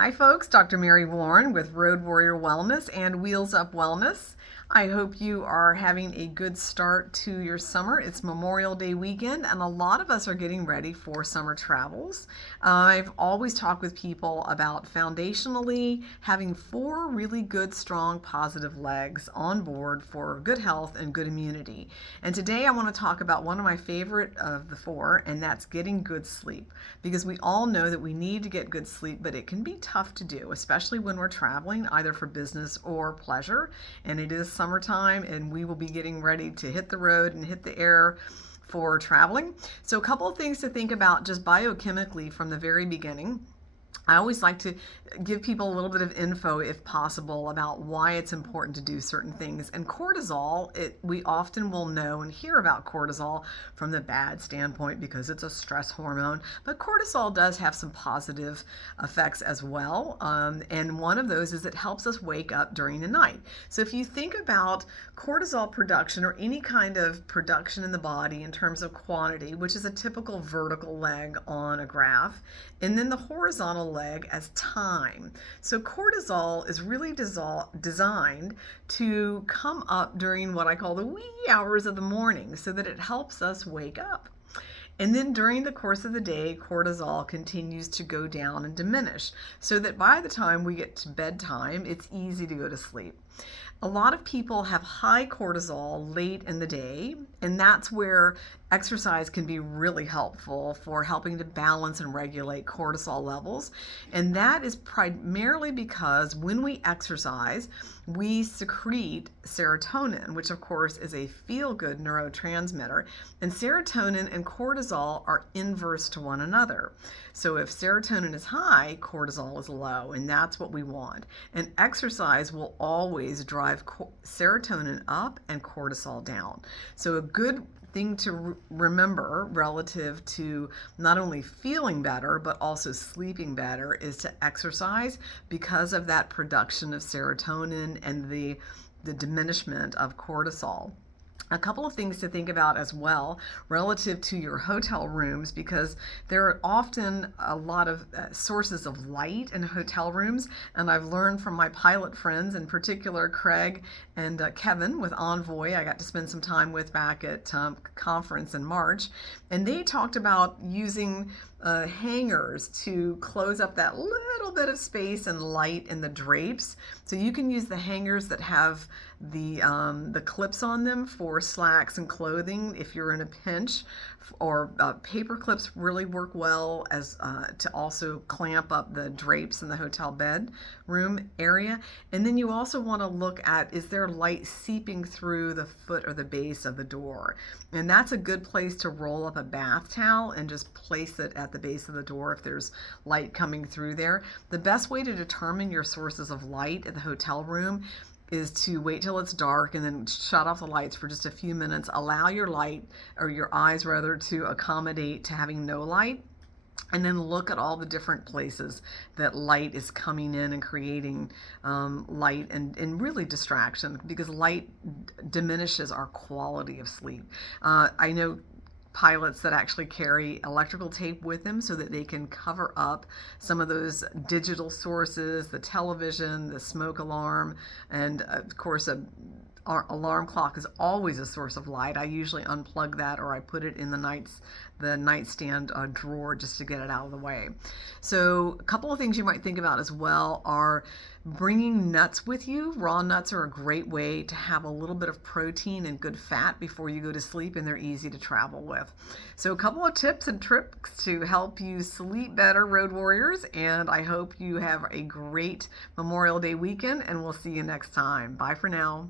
Hi, folks. Dr. Mary Warren with Road Warrior Wellness and Wheels Up Wellness. I hope you are having a good start to your summer. It's Memorial Day weekend, and a lot of us are getting ready for summer travels. I've always talked with people about foundationally having four really good, strong, positive legs on board for good health and good immunity. And today I want to talk about one of my favorite of the four, and that's getting good sleep. Because we all know that we need to get good sleep, but it can be tough to do, especially when we're traveling, either for business or pleasure. And it is summertime, and we will be getting ready to hit the road and hit the air for traveling. So a couple of things to think about just biochemically from the very beginning. I always like to give people a little bit of info, if possible, about why it's important to do certain things. And cortisol, we often will know and hear about cortisol from the bad standpoint because it's a stress hormone. But cortisol does have some positive effects as well. And one of those is it helps us wake up during the night. So if you think about cortisol production or any kind of production in the body in terms of quantity, which is a typical vertical leg on a graph, and then the horizontal leg as time. So cortisol is really designed to come up during what I call the wee hours of the morning so that it helps us wake up. And then during the course of the day, cortisol continues to go down and diminish so that by the time we get to bedtime, it's easy to go to sleep. A lot of people have high cortisol late in the day, and that's where exercise can be really helpful for helping to balance and regulate cortisol levels. And that is primarily because when we exercise, we secrete serotonin, which of course is a feel-good neurotransmitter. And serotonin and cortisol are inverse to one another. So if serotonin is high, cortisol is low, and that's what we want. And exercise will always drive serotonin up and cortisol down. So a good thing to remember relative to not only feeling better but also sleeping better is to exercise because of that production of serotonin and the diminishment of cortisol. A couple of things to think about as well relative to your hotel rooms, because there are often a lot of sources of light in hotel rooms, and I've learned from my pilot friends, in particular Craig and Kevin with Envoy, I got to spend some time with back at conference in March, and they talked about using hangers to close up that little bit of space and light in the drapes. So you can use the hangers that have the clips on them for slacks and clothing if you're in a pinch, or paper clips really work well as to also clamp up the drapes in the hotel bedroom area. And then you also want to look at, is there light seeping through the foot or the base of the door? And that's a good place to roll up a bath towel and just place it at the base of the door if there's light coming through there. The best way to determine your sources of light at the hotel room is to wait till it's dark and then shut off the lights for just a few minutes. Allow your light, or your eyes rather, to accommodate to having no light. And then look at all the different places that light is coming in and creating light and really distraction, because light diminishes our quality of sleep. I know pilots that actually carry electrical tape with them so that they can cover up some of those digital sources, the television, the smoke alarm, and of course our alarm clock is always a source of light. I usually unplug that, or I put it in the nightstand drawer just to get it out of the way. So a couple of things you might think about as well are bringing nuts with you. Raw nuts are a great way to have a little bit of protein and good fat before you go to sleep, and they're easy to travel with. So a couple of tips and tricks to help you sleep better, road warriors, and I hope you have a great Memorial Day weekend, and we'll see you next time. Bye for now.